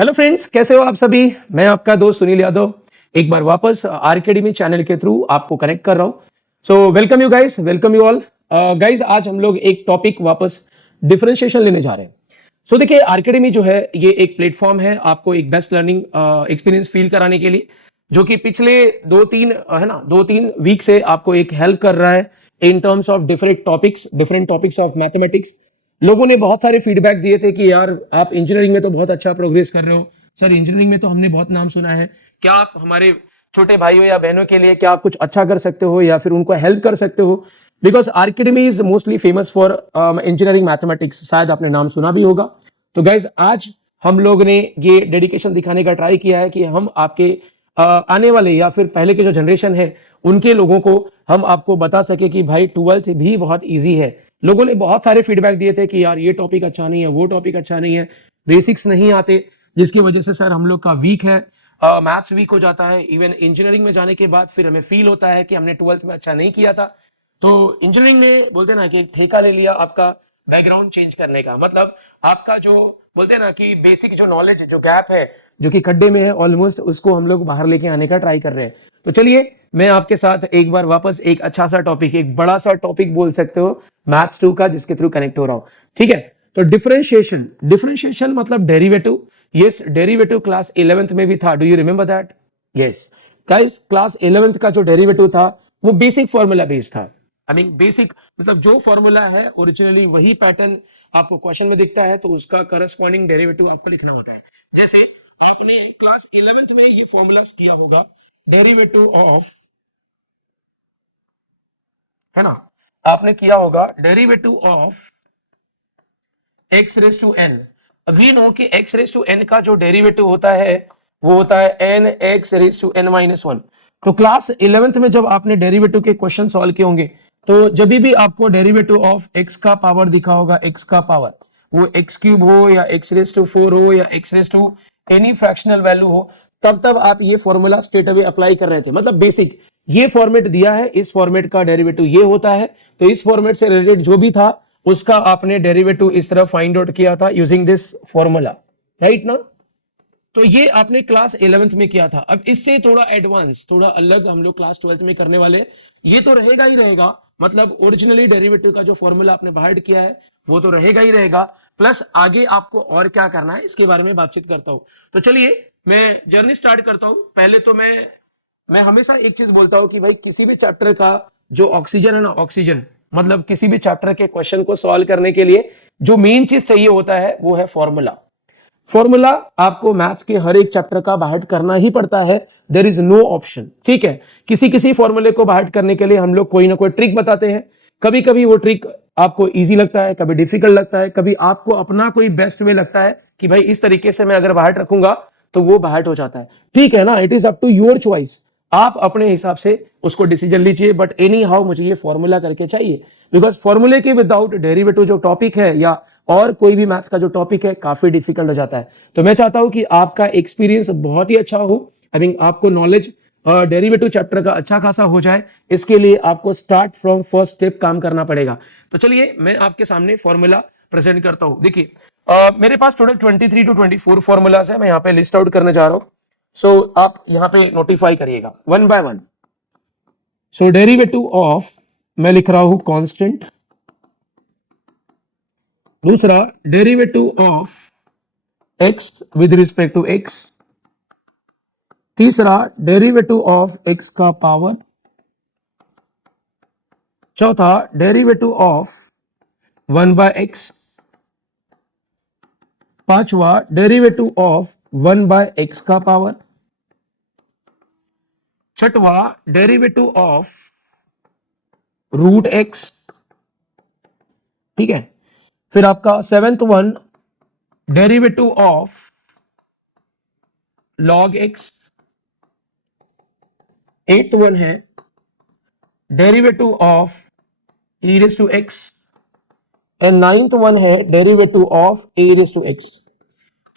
Hello friends, कैसे हो आप सभी। मैं आपका दोस्त सुनील यादव एक बार वापस आरकेडमी चैनल के थ्रू आपको कनेक्ट कर रहा हूं। So welcome you guys, welcome you all guys. आज हम लोग एक टॉपिक वापस डिफरेंशिएशन लेने जा रहे हैं। सो देखिए, आरकेडमी जो है ये एक प्लेटफॉर्म है आपको एक बेस्ट लर्निंग एक्सपीरियंस फील कराने के लिए, जो कि पिछले दो तीन वीक से आपको एक हेल्प कर रहा है in terms of different topics of mathematics. लोगों ने बहुत सारे फीडबैक दिए थे कि यार आप इंजीनियरिंग में तो बहुत अच्छा प्रोग्रेस कर रहे हो सर, इंजीनियरिंग में तो हमने बहुत नाम सुना है, क्या आप हमारे छोटे भाइयों या बहनों के लिए क्या आप कुछ अच्छा कर सकते हो या फिर उनको हेल्प कर सकते हो। बिकॉज आरकेडमी is mostly famous for engineering mathematics, शायद आपने नाम सुना भी होगा। तो गाइज आज हम लोग ने ये डेडिकेशन दिखाने का ट्राई किया है कि हम आपके आने वाले या फिर पहले के जो जनरेशन है उनके लोगों को हम आपको बता सके कि भाई 12th भी बहुत ईजी है। लोगों ने बहुत सारे फीडबैक दिए थे कि यार ये टॉपिक अच्छा नहीं है, वो टॉपिक अच्छा नहीं है, बेसिक्स नहीं आते, जिसकी वजह से सर हम लोग का वीक है, मैथ्स वीक हो जाता है। इवन इंजीनियरिंग में जाने के बाद फिर हमें फील होता है कि हमने 12th में अच्छा नहीं किया था। तो इंजीनियरिंग ने बोलते ना कि ठेका ले लिया आपका बैकग्राउंड चेंज करने का, मतलब आपका जो बोलते हैं ना कि बेसिक जो नॉलेज जो गैप है जो कि खड्डे में है ऑलमोस्ट, उसको हम लोग बाहर लेके आने का ट्राई कर रहे हैं। तो चलिए मैं आपके साथ एक बार वापस एक अच्छा सा टॉपिक, एक बड़ा सा टॉपिक बोल सकते हो मैथ्स 2 का, जिसके थ्रू कनेक्ट हो रहा हूं। ठीक है, तो डिफरेंशिएशन मतलब derivative. Yes, derivative class 11th में भी था। Do you remember that? Yes guys, class 11th का जो डेरिवेटिव था वो बेसिक फॉर्मूला बेस्ड था। आई मीन बेसिक मतलब जो फॉर्मूला है ओरिजिनली वही पैटर्न आपको क्वेश्चन में दिखता है, तो उसका करस्पॉन्डिंग डेरिवेटिव आपको लिखना होता है। जैसे आपने क्लास 11th में ये फॉर्मूला किया होगा, डेरिवेटिव ऑफ, है ना, आपने किया होगा derivative of x raise to n. We know कि एक्स रेस टू एन का जो डेरिवेटिव होता है वो होता है n x raise to n minus one. तो क्लास 11th में जब आपने डेरिवेटिव के क्वेश्चन सॉल्व किए होंगे, तो जब भी आपको डेरिवेटिव ऑफ एक्स का पावर दिखा होगा, एक्स का पावर वो एक्स क्यूब हो या एक्स रेस टू 4 हो या x raise to any fractional value हो, तब तब आप ये फॉर्मूला स्ट्रेट अवे अप्लाई कर रहे थे। मतलब बेसिक ये फॉर्मेट दिया है, इस फॉर्मेट का डेरिवेटिव ये होता है, तो इस फॉर्मेट से रिलेटेड जो भी था उसका आपने डेरिवेटिव इस तरह फाइंड आउट किया था यूजिंग दिस फॉर्मूला, राइट ना। तो ये आपने क्लास 11th में किया था। अब इससे थोड़ा एडवांस, थोड़ा अलग हम लोग क्लास 12th में करने वाले हैं। ये तो रहेगा ही रहेगा, मतलब ओरिजिनली डेरिवेटिव का जो फॉर्मूला आपने बाहर किया है वो तो रहेगा ही रहेगा, प्लस आगे आपको और क्या करना है इसके बारे में बातचीत करता हूं। तो चलिए मैं जर्नी स्टार्ट करता हूं। पहले तो मैं हमेशा एक चीज बोलता हूं कि भाई किसी भी चैप्टर का जो ऑक्सीजन है ना, ऑक्सीजन मतलब किसी भी चैप्टर के क्वेश्चन को सॉल्व करने के लिए जो मेन चीज चाहिए होता है वो है फॉर्मूला। फॉर्मूला आपको मैथ्स के हर एक चैप्टर का बाहर करना ही पड़ता है, देयर इज नो ऑप्शन। ठीक है, किसी किसी फॉर्मूले को बाहर करने के लिए हम लोग कोई ना कोई ट्रिक बताते हैं। कभी कभी वो ट्रिक आपको इजी लगता है, कभी डिफिकल्ट लगता है, कभी आपको अपना कोई बेस्ट वे लगता है कि भाई इस तरीके से मैं अगर बाहर रखूंगा तो वो बाहर हो जाता है। ठीक है ना, it is up to your choice, आप अपने हिसाब से उसको डिसीजन लीजिए, बट एनी हाउ मुझे ये फॉर्मूला करके चाहिए, बिकॉज फॉर्मूले के विदाउट डेरिवेटिव जो टॉपिक है या और कोई भी मैथ्स का जो टॉपिक है काफी डिफिकल्ट हो जाता है। तो मैं चाहता हूं कि आपका एक्सपीरियंस बहुत ही अच्छा हो, आई मीन आपको नॉलेज डेरिवेटिव चैप्टर का अच्छा खासा हो जाए। इसके लिए आपको स्टार्ट फ्रॉम फर्स्ट स्टेप काम करना पड़ेगा। तो चलिए मैं आपके सामने फॉर्मूला प्रेजेंट करता हूं। देखिए मेरे पास टोटल 23 to 24 फॉर्मूलाज है, मैं यहाँ पे लिस्ट आउट करने जा रहा हूं। सो आप यहां पे नोटिफाई करिएगा one by one. So derivative of, मैं लिख रहा हूं कांस्टेंट। दूसरा derivative of x with respect to x. तीसरा डेरिवेटिव ऑफ एक्स का पावर। चौथा डेरिवेटिव ऑफ 1 बाय एक्स। पांचवा डेरिवेटिव ऑफ 1 बाय एक्स का पावर। छठवा डेरिवेटिव ऑफ रूट एक्स। ठीक है, फिर आपका 7th one derivative of log x. 8th one है derivative of e raise to x and 9th one है derivative of a raise to x.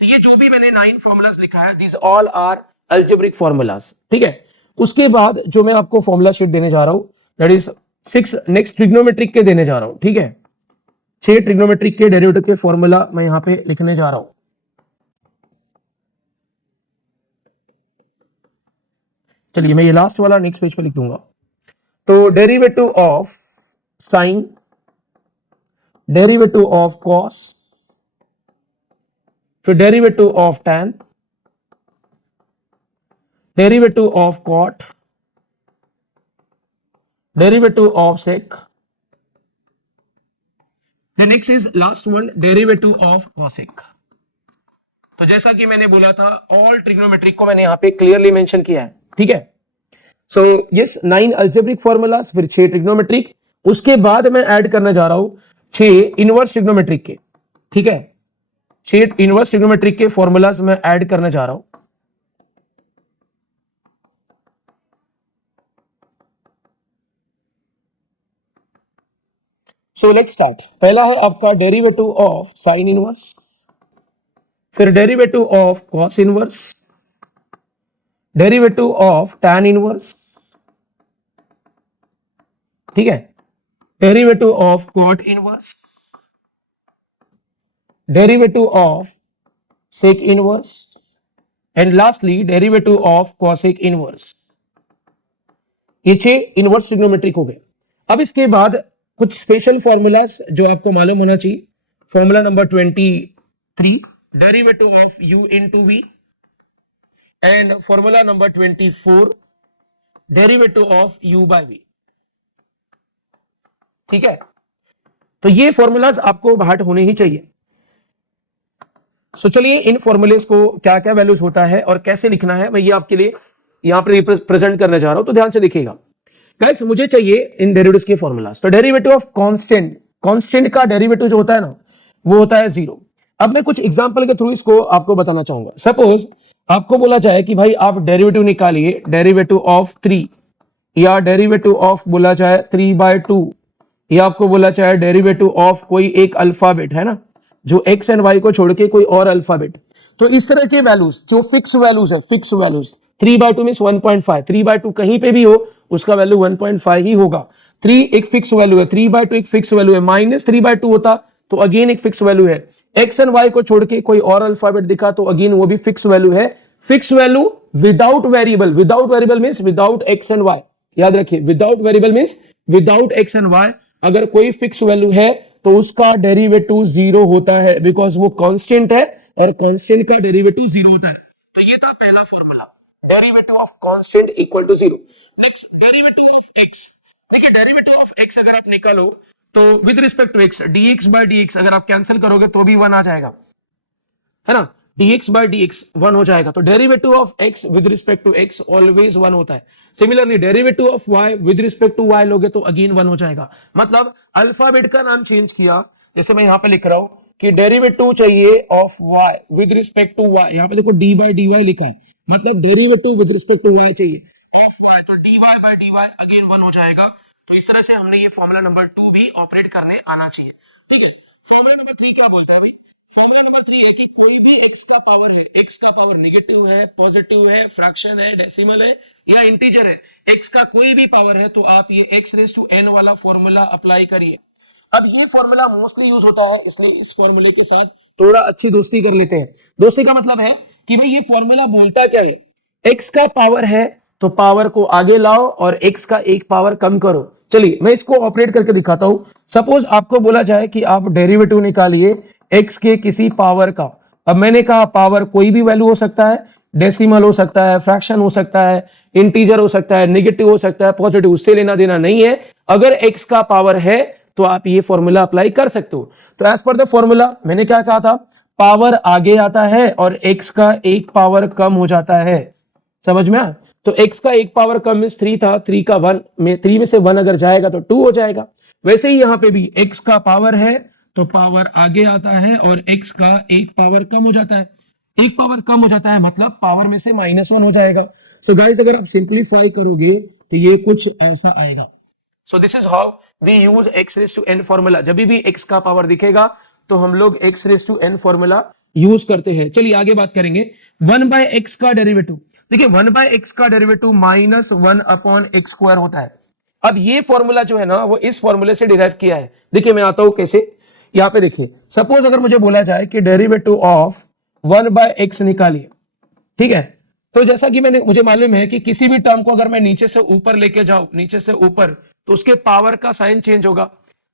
तो ये जो भी मैंने 9 फॉर्मूलाज लिखा है, this all are algebraic formulas. ठीक है, उसके बाद जो मैं आपको फॉर्मूला शीट देने जा रहा हूं दैट इज 6 नेक्स्ट ट्रिग्नोमेट्रिक के देने जा रहा हूं। ठीक है, 6 ट्रिग्नोमेट्रिक के डेरिवेटिव के फॉर्मूला मैं यहां पे लिखने जा रहा हूं। चलिए मैं ये लास्ट वाला नेक्स्ट पेज पे लिख दूंगा। तो derivative of sine, derivative of cos, फिर derivative of tan, derivative of cot, derivative of sec, the next is last one derivative of cosec। तो जैसा कि मैंने बोला था ऑल ट्रिग्नोमेट्रिक को मैंने यहां पे क्लियरली मेंशन किया है, ठीक है। सो यस 9 अल्जेब्रिक फॉर्मूलाज, फिर 6 ट्रिग्नोमेट्रिक, उसके बाद मैं ऐड करने जा रहा हूं 6 इनवर्स ट्रिग्नोमेट्रिक के, ठीक है। 6 इनवर्स ट्रिग्नोमेट्रिक के फॉर्मूलाज मैं ऐड करने जा रहा हूं। So let's start. पहला है आपका डेरिवेटिव ऑफ साइन इनवर्स, फिर derivative of cos inverse, derivative of tan inverse, ठीक है, derivative of cot inverse, derivative of sec inverse, and lastly derivative of cosec inverse. ये 6 इनवर्स ट्रिग्नोमेट्रिक हो गए। अब इसके बाद कुछ स्पेशल फॉर्मूलाज जो आपको मालूम होना चाहिए। Formula number 23 derivative of u into v, and formula number 24 derivative of u by v, ठीक है। तो ये फॉर्मूलाज आपको बाहर होने ही चाहिए। सो चलिए इन फॉर्मूलेस को क्या क्या वैल्यूज होता है और कैसे लिखना है मैं ये आपके लिए यहां पर प्रेजेंट करने जा रहा हूं, तो ध्यान से देखिएगा। गाइस मुझे चाहिए इन डेरिवेटिव्स के फॉर्मूलाज। तो डेरिवेटिव ऑफ कांस्टेंट, कांस्टेंट का डेरिवेटिव जो होता है ना वो होता है 0। अब मैं कुछ एग्जांपल के थ्रू इसको आपको बताना चाहूंगा। सपोज आपको बोला जाए कि भाई आप डेरिवेटिव निकालिए डेरिवेटिव ऑफ 3, या डेरिवेटिव ऑफ बोला जाए 3/2, या आपको बोला जाए डेरिवेटिव ऑफ कोई एक अल्फाबेट है ना, जो x एंड y को छोड़ के कोई और अल्फाबेट। तो इस तरह के वैल्यूज जो फिक्स वैल्यूज है, फिक्स वैल्यूज 3/2 मींस 1.5, 3/2 कहीं पे भी हो उसका वैल्यू 1.5 ही होगा। 3 एक फिक्स वैल्यू है, 3/2 एक फिक्स वैल्यू है, -3/2 होता तो अगेन एक फिक्स वैल्यू है। एक्स एंड वाई को छोड़ के कोई और अल्फाबेट दिखा तो अगेन वो भी फिक्स वैल्यू है। Fix value without variable, without variable means without x and y, याद रखिए without variable means without x and y. अगर कोई फिक्स वैल्यू है तो उसका डेरिवेटिव 0 होता है, बिकॉज वो कांस्टेंट है और कांस्टेंट का डेरिवेटिव 0 होता है। तो ये था पहला formula, derivative of constant equal to 0। Next derivative of x, देखिए डेरिवेटिव ऑफ x अगर आप निकालो तो with respect to x dx by dx अगर आप कैंसिल करोगे तो भी 1 आ जाएगा, है ना, dx बाय dx 1 हो जाएगा। तो derivative of x with respect to x always 1 होता है। Similarly derivative of y with respect to y लोगे तो अगेन 1 हो जाएगा। मतलब अल्फाबेट का नाम चेंज किया, जैसे मैं यहां पे लिख रहा हूं कि डेरिवेटिव चाहिए of y with respect to y, यहां पे देखो d बाय dy लिखा है, मतलब derivative with respect to y चाहिए ऑफ y, तो dy बाय dy अगेन 1 हो जाएगा। तो इस तरह से हमने ये फॉर्मूला नंबर 2 भी ऑपरेट करने आना चाहिए, ठीक है। फॉर्मूला नंबर 3 क्या बोलता है भाई? फॉर्मूला नंबर 3 है कि कोई भी x का पावर है, x का पावर नेगेटिव है, पॉजिटिव है, फ्रैक्शन है, डेसिमल है या इंटीजर है, x का कोई भी पावर है तो आप ये x रेज़ टू n वाला फॉर्मूला अप्लाई करिए। अब ये फॉर्मूला मोस्टली यूज होता है, इसलिए इस फॉर्मूले के साथ थोड़ा अच्छी दोस्ती कर लेते हैं। दोस्ती का मतलब है कि भाई ये फॉर्मूला बोलता क्या है, x का पावर है तो पावर को आगे लाओ और x का एक पावर कम करो। चलिए मैं इसको ऑपरेट करके दिखाता हूं। सपोज आपको बोला जाए कि आप डेरिवेटिव निकालिए x के किसी पावर का। अब मैंने कहा पावर कोई भी वैल्यू हो सकता है, डेसिमल हो सकता है, फ्रैक्शन हो सकता है, इंटीजर हो सकता है, नेगेटिव हो सकता है, पॉजिटिव, उससे लेना देना नहीं है। अगर x का पावर है तो आप ये फॉर्मूला अप्लाई कर सकते हो। तो एज पर द फॉर्मूला मैंने क्या कहा था, पावर आगे आता है और x का एक पावर कम हो जाता है, समझ में आया? तो x का एक पावर कम मींस 3 था, 3 का 1 में 3 में से 1 अगर जाएगा तो 2 हो जाएगा। वैसे ही यहां पे भी x का पावर है तो पावर आगे आता है और x का एक पावर कम हो जाता है। एक पावर कम हो जाता है मतलब पावर में से -1 हो जाएगा। सो गाइस अगर आप सिंपलीफाई करोगे तो ये कुछ ऐसा आएगा। So this is how we use x raise to n formula. जब भी x का पावर दिखेगा तो हम लोग x raise to n formula use करते हैं। चलिए आगे बात करेंगे 1/x का डेरिवेटिव। देखिए 1/x का डेरिवेटिव -1/x² होता है। अब ये फॉर्मूला जो है ना वो इस फॉर्मूले से डिराइव किया है। देखिए मैं आता हूं कैसे, यहां पे देखिए सपोज अगर मुझे बोला जाए कि डेरिवेटिव ऑफ 1/x निकालिए, ठीक है, तो जैसा कि मुझे मालूम है कि किसी भी टर्म को अगर मैं नीचे से ऊपर लेके जाऊं, नीचे से ऊपर, तो उसके पावर का साइन चेंज होगा।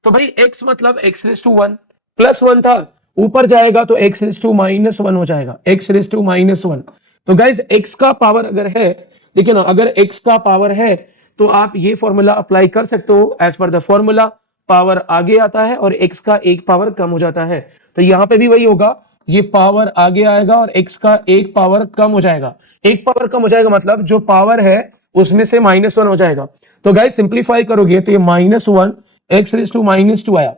तो भाई x मतलब x रेस टू 1 प्लस 1 था, ऊपर जाएगा तो x रेस टू माइनस 1 हो जाएगा, x रेस टू माइनस 1। तो गाइज x का पावर अगर है, देखिए ना, अगर x का पावर है तो आप ये फॉर्मूला अप्लाई कर सकते हो। As per the formula power आगे आता है और x का एक पावर कम हो जाता है। तो यहां पे भी वही होगा, ये पावर आगे आएगा और x का एक पावर कम हो जाएगा। एक पावर कम हो जाएगा मतलब जो पावर है उसमें से -1 हो जाएगा। तो गाइस सिंप्लीफाई करोगे तो ये -1 x रेज टू -2 आया।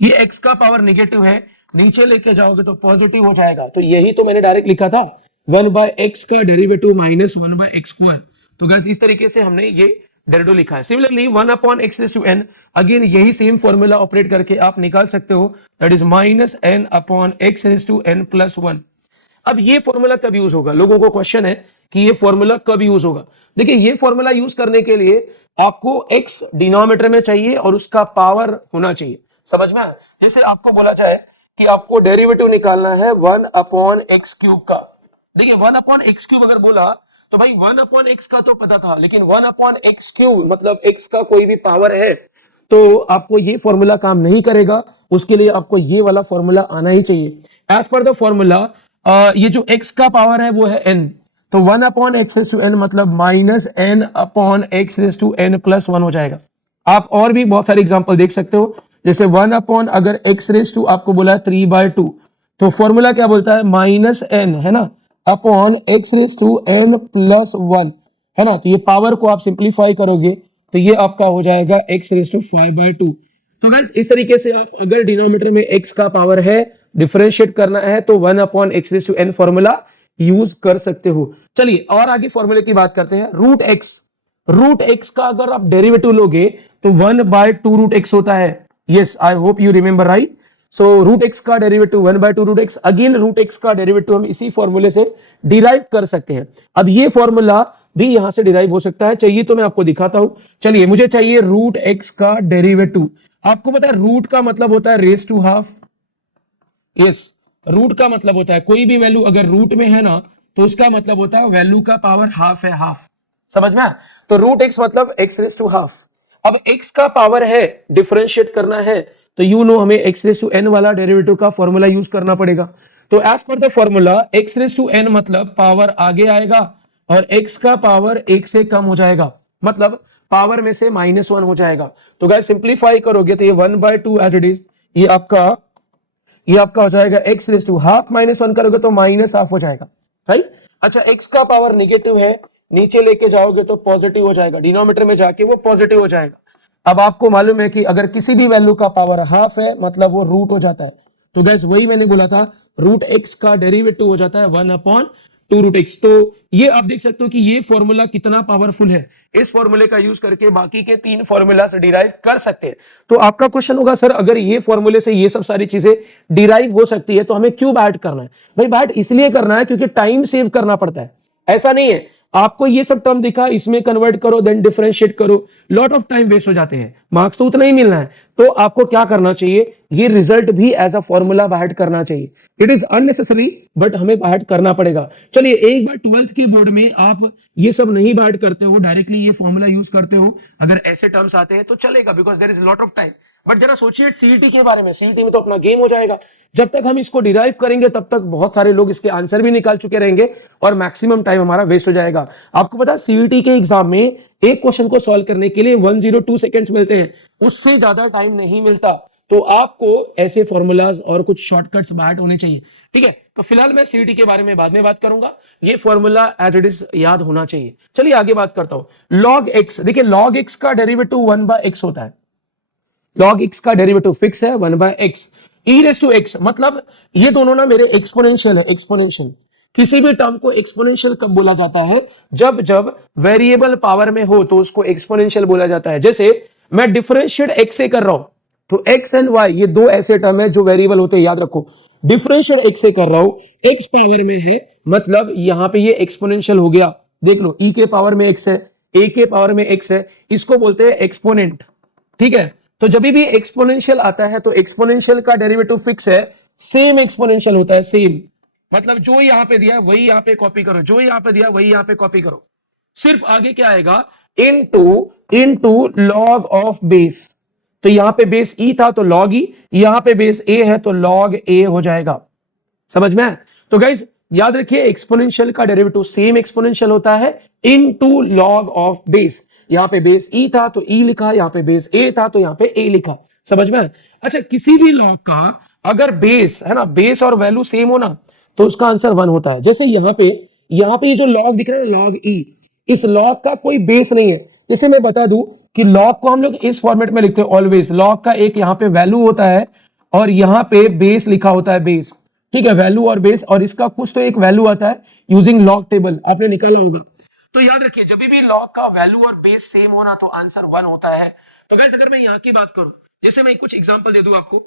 ये x का पावर निगेटिव है, नीचे लेके जाओगे तो पॉजिटिव हो जाएगा। तो यही तो मैंने डायरेक्ट लिखा था, 1/x का डेरिवेटिव -1/x²। तो गाइस इस तरीके से हमने ये डेरिवेटिव लिखा है। सिमिलरली 1/x⁴n, अगेन यही सेम फॉर्मूला ऑपरेट करके आप निकाल सकते हो, दैट इज -n/x⁴n+1। अब ये फॉर्मूला कब यूज होगा? लोगों को क्वेश्चन है कि ये फॉर्मूला कब यूज होगा। देखिए ये फॉर्मूला यूज करने के लिए आपको x डिनोमिनेटर में चाहिए और उसका पावर होना चाहिए। समझ में आया? जैसे आपको बोला जाए कि आपको डेरिवेटिव निकालना है 1/x³ का। देखिए 1/x³ अगर बोला तो भाई 1/x का तो पता था, लेकिन 1/x³ मतलब x का कोई भी पावर है तो आपको ये फॉर्मूला काम नहीं करेगा। उसके लिए आपको ये वाला फॉर्मूला आना ही चाहिए। एज पर द फॉर्मूला ये जो x का पावर है वो है n, तो 1/x⁴n मतलब -n/x⁴n+1 हो जाएगा। आप और भी बहुत सारे एग्जांपल देख सकते हो, जैसे 1/ अगर x⁻² आपको बोला है 3/2, तो फॉर्मूला क्या बोलता है? -n, है ना, x⁻n+1, है ना। तो ये पावर को आप सिंप्लीफाई करोगे तो ये आपका हो जाएगा x⁵5/2। तो गाइस इस तरीके से आप अगर डिनोमिनेटर में x का पावर है, डिफरेंशिएट करना है, तो 1/x⁴n फॉर्मूला यूज कर सकते हो। चलिए और आगे फॉर्मूले की बात करते हैं। रूट एक्स का अगर आप डेरिवेटिव लोगे तो 1/2√x होता है। Yes, I hope you remember, right. So root x का derivative 1/2√x, again root x का डेरिवेटिव हम इसी फॉर्मूले से डिराइव कर सकते हैं। अब ये फॉर्मूला भी यहां से डिराइव हो सकता है, चाहिए तो मैं आपको दिखाता हूं। चलिए, मुझे चाहिए रूट एक्स का डेरिवेटिव। आपको पता है रूट का मतलब होता है raise to half. Yes, root का मतलब होता है कोई भी वैल्यू अगर रूट में है ना तो उसका मतलब होता है वैल्यू का पावर हाफ है, हाफ। समझ में? तो रूट एक्स मतलब एक्स रेस टू हाफ। अब एक्स का पावर है, डिफरेंशिएट करना है, तो यू नो हमें एक्स रेस टू एन वाला डेरिवेटिव का फॉर्मूला यूज करना पड़ेगा। तो as per the formula x raise to n मतलब पावर आगे आएगा और एक्स का पावर 1 से कम हो जाएगा, मतलब पावर में से -1 हो जाएगा। तो गाइस सिंप्लीफाई करोगे तो ये 1/2 एज इट इज, ये आपका हो जाएगा x रेस टू हाफ, -1 करोगे तो -हाफ हो जाएगा, राइट। अच्छा, x का पावर निगेटिव है, नीचे लेके जाओगे तो पॉजिटिव हो जाएगा, डिनोमिनेटर में जाके वो पॉजिटिव हो जाएगा। अब आपको मालूम है कि अगर किसी भी वैल्यू का पावर हाफ है मतलब वो रूट हो जाता है। तो गैस वही मैंने बोला था, रूट एक्स का डेरिवेटिव हो जाता है 1/2√x। तो ये आप देख सकते हो कि ये फॉर्मूला कितना पावरफुल है। इस फॉर्मूले का यूज करके बाकी के 3 फॉर्मूला से डिराइव कर सकते हैं। तो आपका क्वेश्चन होगा, सर अगर ये फॉर्मूले से ये सब सारी चीजें डिराइव हो सकती है तो हमें क्यों बैट करना है? भाई बैट इसलिए करना है क्योंकि टाइम सेव करना पड़ता है। ऐसा नहीं है आपको ये सब टर्म दिखा, इसमें कन्वर्ट करो देन डिफरेंशिएट करो, लॉट ऑफ टाइम वेस्ट हो जाते हैं, मार्क्स तो उतना ही मिलना है। तो आपको क्या करना चाहिए, ये रिजल्ट भी एज अ फॉर्मूला बाहर करना चाहिए। इट इज अननेसेसरी बट हमें बाहर करना पड़ेगा। चलिए, एक बार 12th के बोर्ड में आप ये सब नहीं बाहर करते हो, डायरेक्टली ये फॉर्मूला यूज करते हो, अगर ऐसे टर्म्स आते हैं तो चलेगा, because there is lot of time. But जरा सोचिए सीईटी के बारे में, सीईटी में तो अपना गेम हो जाएगा। जब तक हम इसको डिराइव करेंगे तब तक बहुत सारे लोग इसके आंसर भी निकाल चुके रहेंगे और मैक्सिमम टाइम हमारा वेस्ट हो जाएगा। आपको पता है सीईटी के एग्जाम में एक क्वेश्चन को सॉल्व करने के लिए 102 सेकंड्स मिलते हैं, उससे ज्यादा टाइम नहीं मिलता। तो आपको ऐसे फॉर्मूलाज और कुछ शॉर्टकट्स बाहर होने चाहिए, ठीक है। तो फिलहाल मैं सीईटी के बारे में बाद में बात करूंगा, ये फॉर्मूला एज इट इज याद होना चाहिए। चलिए आगे बात करता हूं। लॉग एक्स, देखिए लॉग एक्स का डेरिवेटिव 1/x होता है। लॉग एक्स का डेरिवेटिव फिक्स है 1/x। E raise to x मतलब ये दोनों ना मेरे एक्सपोनेंशियल है, एक्सपोनेंशियल। किसी भी टर्म को एक्सपोनेंशियल कब बोला जाता है, जब वेरिएबल पावर में हो तो उसको एक्सपोनेंशियल बोला जाता है। जैसे मैं डिफरेंशिएट एक्स से कर रहा हूं तो एक्स एंड वाई ये दो ऐसे टर्म है जो वेरिएबल होते हैं, याद रखो। डिफरेंशिएट एक्स से कर रहा हूं, एक्स पावर में है मतलब यहां पे ये एक्सपोनेंशियल हो गया। देख लो, ई के पावर में एक्स है, ए के पावर में एक्स है, इसको बोलते हैं एक्सपोनेंट, ठीक है। तो जब भी एक्सपोनेंशियल आता है तो एक्सपोनेंशियल का डेरिवेटिव फिक्स है, सेम एक्सपोनेंशियल होता है, सेम। मतलब जो यहां पे दिया है वही यहां पे कॉपी करो, जो यहां पे दिया वही यहां पे कॉपी करो। सिर्फ आगे क्या आएगा, इनटू लॉग ऑफ बेस। तो यहां पे बेस ई था तो लॉग ई, यहां पे बेस ए है तो लॉग ए हो जाएगा। समझ में? तो गाइज याद रखिए एक्सपोनेंशियल का डेरिवेटिव सेम एक्सपोनेंशियल होता है इनटू लॉग ऑफ बेस। यहां पे बेस ई था तो ई लिखा, यहां पे बेस ए था तो यहां पे ए लिखा। समझ में? अच्छा, किसी भी लॉग का अगर बेस है ना, बेस और वैल्यू सेम हो ना तो उसका आंसर 1 होता है। जैसे यहां पे ये जो लॉग दिख रहा है लॉग ई, इस लॉग का कोई बेस नहीं है। जैसे मैं बता दूं कि लॉग को हम लोग इस फॉर्मेट में लिखते हैं ऑलवेज, लॉग का एक यहां पे वैल्यू होता है और यहां पे बेस लिखा होता है, बेस। ठीक है, वैल्यू और बेस, और इसका कुछ तो एक वैल्यू आता है यूजिंग लॉग टेबल, आपने निकाला होगा। तो याद रखिए जब भी लॉग का वैल्यू और बेस सेम होना तो आंसर 1 होता है। तो गाइस अगर मैं यहाँ की बात करूं, जैसे मैं कुछ एग्जांपल दे दूं आपको,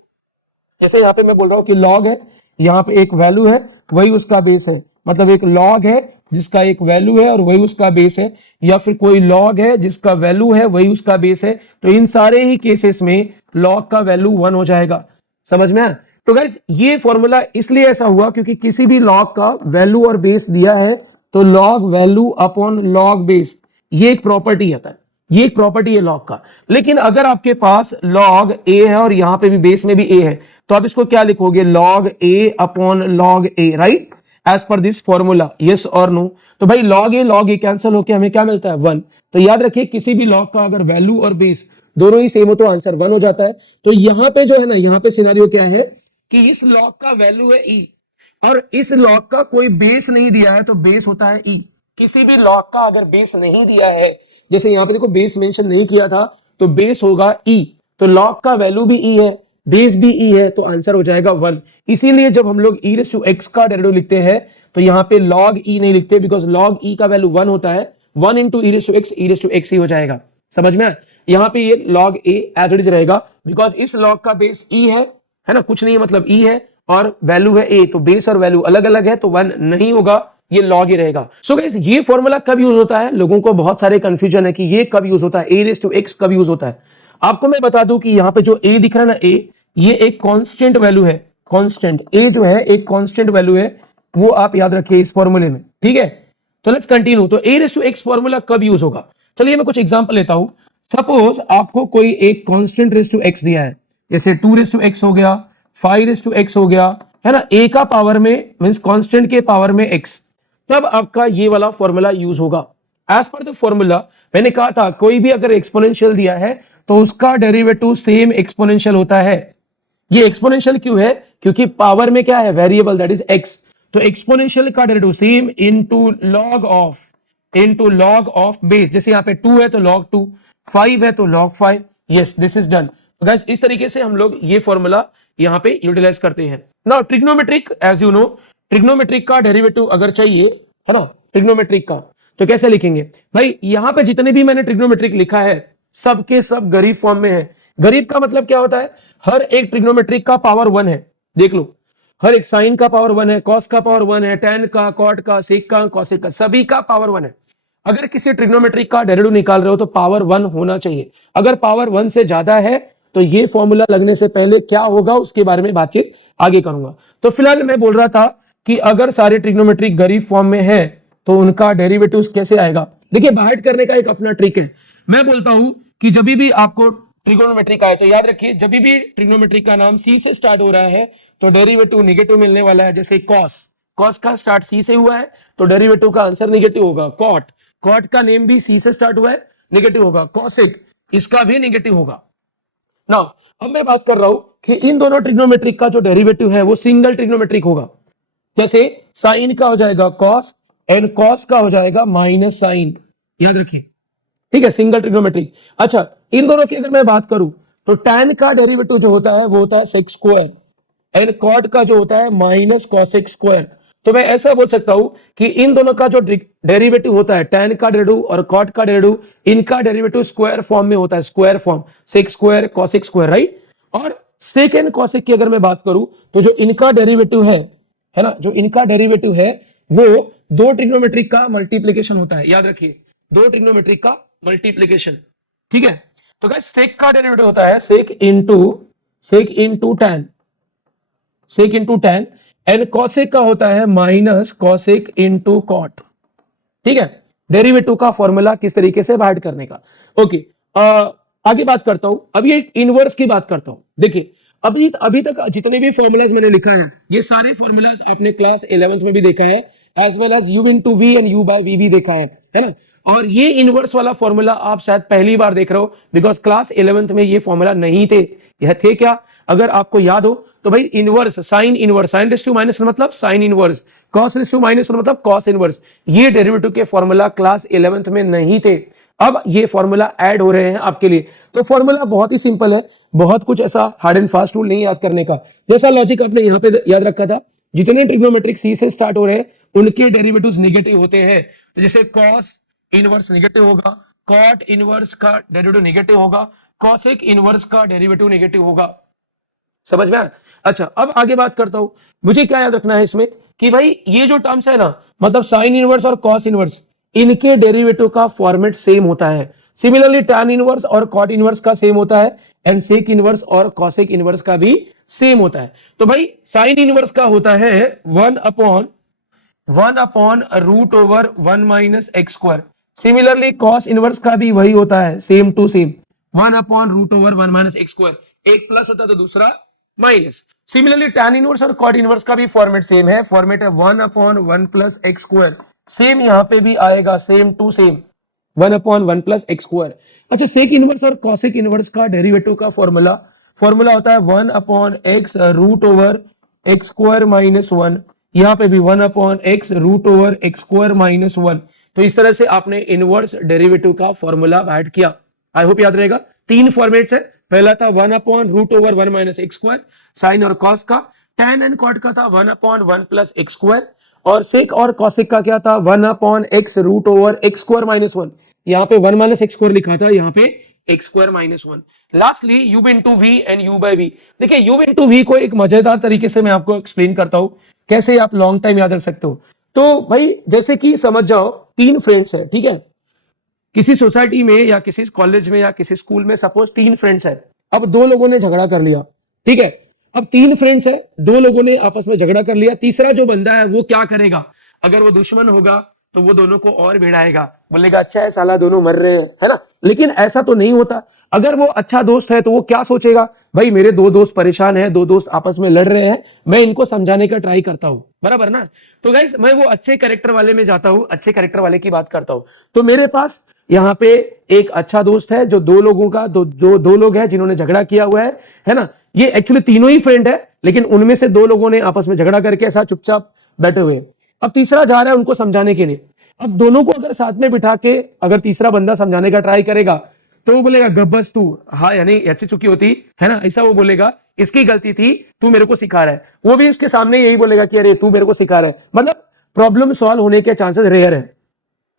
जैसे यहाँ पे मैं बोल रहा हूं कि लॉग है, यहाँ पे एक वैल्यू है वही उसका बेस है, मतलब एक लॉग है जिसका एक वैल्यू है और वही उसका बेस है, या फिर कोई लॉग है जिसका वैल्यू है वही उसका बेस है, तो इन सारे ही केसेस में लॉग का वैल्यू 1 हो जाएगा। समझ में? तो गाइस ये फॉर्मूला इसलिए ऐसा हुआ क्योंकि किसी भी लॉग का वैल्यू और बेस दिया है तो log value upon log base, ये एक प्रॉपर्टी आता है, ये एक प्रॉपर्टी है लॉग का। लेकिन अगर आपके पास लॉग ए है और यहां पे भी बेस में भी ए है तो आप इसको क्या लिखोगे, log a upon log a, right, as per this formula, yes और नो। तो भाई लॉग ए कैंसिल होकर हमें क्या मिलता है, 1। तो याद रखिए किसी भी लॉग का अगर वैल्यू और बेस दोनों ही सेम हो तो आंसर 1 हो जाता है। तो यहां पे जो है ना, यहां पे सिनेरियो क्या है कि इस लॉग का वैल्यू है ई और इस लॉग का कोई बेस नहीं दिया है तो बेस होता है ई। किसी भी लॉग का अगर बेस नहीं दिया है, जैसे यहां पे देखो बेस मेंशन नहीं किया था तो बेस होगा ई, तो लॉग का वैल्यू भी ई है, बेस भी ई है, तो आंसर हो जाएगा 1। इसीलिए जब हम लोग e रेज़ टू x का डेरिवेटिव लिखते हैं तो यहां पे log e नहीं लिखते, बिकॉज log e का वैल्यू 1 होता है, 1 into e raise to x ही हो जाएगा। समझ में? यहां पे ये log a as it is रहेगा, बिकॉज इस log का बेस e है ना, कुछ नहीं है, मतलब e है और वैल्यू है a, तो बेस और वैल्यू अलग अलग है तो 1 नहीं होगा, ये लॉग ही रहेगा। सो गाइस ये फॉर्मूला कब यूज होता है, लोगों को बहुत सारे कंफ्यूजन है कि ये कब यूज होता है, ए रेज़ टू एक्स कब यूज होता है। आपको मैं बता दूं कि यहां पे जो a दिख रहा है ना, a, ये एक कांस्टेंट वैल्यू है, कांस्टेंट a जो है एक कांस्टेंट वैल्यू है, वो आप याद रखिए इस फॉर्मूले में। ठीक है, तो लेट्स कंटिन्यू। तो a raise to x formula कब यूज होगा, चलिए मैं कुछ एग्जांपल लेता हूं। सपोज आपको कोई एक कांस्टेंट रेज़ टू एक्स दिया है, जैसे 2 रेज़ टू एक्स हो गया, 5 रेज़ टू एक्स हो गया, है ना, a का पावर में मींस कांस्टेंट के पावर में x, तब आपका ये वाला फॉर्मूला यूज होगा। एज पर द फॉर्मूला मैंने कहा था कोई भी अगर एक्सपोनेंशियल दिया है तो उसका डेरिवेटिव सेम एक्सपोनेंशियल होता है। ये एक्सपोनेंशियल क्यों है, क्योंकि पावर में क्या है, वेरिएबल, दैट इज x, तो एक्सपोनेंशियल का derivative same into log of base. जैसे यहाँ पे 2 है तो log 2, 5 है तो log 5। Yes, this is done. तो गाइस इस तरीके से हम लोग ये फॉर्मूला यहाँ पे यूटिलाइज करते हैं। Now trigonometric, as you know, trigonometric का डेरिवेटिव अगर चाहिए है ना, ट्रिग्नोमेट्रिक का, तो कैसे लिखेंगे भाई, यहां पे जितने भी मैंने ट्रिग्नोमेट्रिक लिखा है सबके सब गरीब फॉर्म में है। गरीब का मतलब क्या होता है, हर एक ट्रिग्नोमेट्रिक का पावर 1 है, देख लो, हर एक साइन का पावर 1 है, कॉस का पावर 1 है, टेन का, कॉट का, सेक का, कॉसेक का, सभी का पावर 1 है। अगर किसी ट्रिग्नोमेट्रिक का डेरिवेटिव निकाल रहे हो तो पावर 1 होना चाहिए। अगर पावर 1 से ज्यादा है तो ये फॉर्मूला लगने से पहले क्या होगा उसके बारे में बातचीत आगे करूंगा। तो फिलहाल मैं बोल रहा था कि अगर सारे ट्रिग्नोमेट्रिक गरीब फॉर्म में है तो उनका डेरिवेटिव्स कैसे आएगा। देखिए बाहर करने का एक अपना ट्रिक है। मैं बोलता हूं कि जब भी आपको ट्रिग्नोमेट्रिक आए तो याद रखिए जब भी ट्रिग्नोमेट्रिक का नाम सी से स्टार्ट हो रहा है तो डेरिवेटिव निगेटिव मिलने वाला है। जैसे कॉस का स्टार्ट सी से हुआ है तो डेरिवेटिव का आंसर निगेटिव होगा। कॉट का नेम भी सी से स्टार्ट हुआ है, निगेटिव होगा। कॉसेक, इसका भी निगेटिव होगा। नाउ अब मैं बात कर रहा हूं कि इन दोनों ट्रिग्नोमेट्रिक का जो डेरिवेटिव है वो सिंगल ट्रिग्नोमेट्रिक होगा। जैसे साइन का हो जाएगा कॉस एंड कॉस का हो जाएगा माइनस साइन, याद रखिए, ठीक है, सिंगल ट्रिग्नोमेट्रिक। अच्छा, इन दोनों की अगर मैं बात करूं तो tan का डेरिवेटिव जो होता है वो होता है सेक स्क्वायर एंड कॉट का जो होता है माइनस कॉसेक स्क्वायर। तो मैं ऐसा बोल सकता हूं कि इन दोनों का जो डेरिवेटिव होता है tan का डेरिवेटिव और कॉट का डेरिवेटिव, इनका डेरिवेटिव स्क्वायर फॉर्म में होता है, square form, sec square cosec square, right. और सेक एंड कॉसेक की अगर मैं बात करूं तो जो इनका डेरिवेटिव है ना, जो इनका डेरिवेटिव है वो दो ट्रिग्नोमेट्रिक का मल्टीप्लीकेशन होता है, याद रखिए, दो ट्रिग्नोमेट्रिक का मल्टीप्लीकेशन, ठीक है। तो गाइस सेक का डेरिवेटिव होता है sec into tan, sec into tan and cosec का होता है माइनस कॉसेक इंटू कॉट। ठीक है, डेरिवेटिव का फॉर्मूला किस तरीके से बाहर करने का। ओके, आगे बात करता हूं, अभी एक इनवर्स की बात करता हूं। देखिए अभी अभी तक जितने भी फॉर्मूलाज मैंने लिखा है ये सारे फॉर्मूलाज आपने क्लास 11th में भी देखा है, as well as u into v and u by v भी देखा है ना। और ये इनवर्स वाला फॉर्मूला आप शायद पहली बार देख रहे हो, बिकॉज क्लास 11th में ये फॉर्मूला नहीं थे। यह थे क्या, अगर आपको याद हो तो भाई inverse, sine inverse, sine raise to minus मतलब sine inverse, cos raise to minus मतलब कॉस इनवर्स, ये डेरिवेटिव के फॉर्मूला क्लास 11th में नहीं थे। अब ये फॉर्मूला ऐड हो रहे हैं आपके लिए। तो फॉर्मूला बहुत ही सिंपल है, बहुत कुछ ऐसा हार्ड एंड फास्ट रूल नहीं याद करने का। जैसा लॉजिक आपने यहां पे याद रखा था, जितने ट्रिग्नोमेट्रिक सी से स्टार्ट हो रहे हैं उनके डेरिवेटिव्स नेगेटिव होते हैं। तो जैसे कॉस इनवर्स नेगेटिव होगा, कॉट इनवर्स का डेरिवेटिव नेगेटिव होगा, कॉसेक इनवर्स का डेरिवेटिव नेगेटिव होगा। समझ में आया? अच्छा, अब आगे बात करता हूं, मुझे क्या याद रखना है इसमें कि भाई ये जो टर्म्स है ना, मतलब साइन इनवर्स और कॉस इनवर्स, इनके डेरिवेटिव का फॉर्मेट सेम होता है। सिमिलरली टैन इनवर्स और कॉट इनवर्स का सेम होता है, एंड सेक इनवर्स और कॉसेक इनवर्स का भी सेम होता है। तो भाई साइन इनवर्स का होता है 1 upon root over 1 minus x square. Similarly cos inverse का भी वही होता है, same to same, 1 upon root over 1 minus x square. एक प्लस होता है तो दूसरा माइनस। सिमिलरली टैन इनवर्स और कॉट इनवर्स का भी फॉर्मेट सेम है, फॉर्मेट है 1 upon 1 plus x square. Same यहां पे भी आएगा, same to same, 1 upon 1 plus x square. अच्छा, सेक इनवर्स और कॉसेक इनवर्स का डेरिवेटिव का फॉर्मूला होता है 1 upon x root over x square minus 1। यहां पे भी 1 upon x root over x square minus 1। तो इस तरह से आपने इनवर्स डेरिवेटिव का फॉर्मूला ऐड किया। आई होप याद रहेगा। तीन फॉर्मेट्स है, पहला था 1 upon root over 1 minus x square sine और कॉस का, टैन एंड कॉट का था 1 अपॉन 1 प्लस एक्स स्क्वायर, और सेक और कॉसेक का क्या था 1 upon x root over x square minus 1। यहाँ पे 1 माइनस एक्स स्क्वायर लिखा था, यहाँ पे x square minus 1। Lastly u into v and u by v. देखिए u इंटू वी को एक मजेदार तरीके से मैं आपको एक्सप्लेन करता हूं, कैसे आप लॉन्ग टाइम याद रख सकते हो। तो भाई जैसे कि समझ जाओ, तीन फ्रेंड्स है, ठीक है, किसी सोसाइटी में या किसी कॉलेज में या किसी स्कूल में सपोज तीन फ्रेंड्स है। अब दो लोगों ने झगड़ा कर लिया, ठीक है, अब तीन फ्रेंड्स है, दो लोगों ने आपस में झगड़ा कर लिया, तीसरा जो बंदा है वो क्या करेगा, अगर वो दुश्मन होगा तो वो दोनों को और भिड़ाएगा, बोलेगा अच्छा है साला दोनों मर रहे हैं, है ना। लेकिन ऐसा तो नहीं होता। अगर वो अच्छा दोस्त है तो वो क्या सोचेगा, भाई मेरे दो दोस्त परेशान है, दो दोस्त आपस में लड़ रहे हैं, मैं इनको समझाने का ट्राई करता हूं, बराबर ना। तो गाइस मैं वो अच्छे कैरेक्टर वाले में जाता हूं, अच्छे कैरेक्टर वाले की बात करता हूं। तो मेरे पास यहाँ पे एक अच्छा दोस्त है जो दो लोगों का दो लोग हैं जिन्होंने झगड़ा किया हुआ है ना। ये एक्चुअली तीनों ही फ्रेंड है, लेकिन उनमें से दो लोगों ने आपस में झगड़ा करके ऐसा चुपचाप बैठे हुए हैं। अब तीसरा जा रहा है उनको समझाने के लिए। अब दोनों को अगर साथ में बिठा के अगर तीसरा बंदा समझाने का ट्राई करेगा तो वो बोलेगा गब्बस तू, हाँ यानी अच्छी चुकी होती है ना, ऐसा वो बोलेगा, इसकी गलती थी, तू मेरे को सिखा रहा है। वो भी उसके सामने यही बोलेगा कि अरे तू मेरे को सिखा रहा है। मतलब प्रॉब्लम सॉल्व होने के चांसेस रेयर है।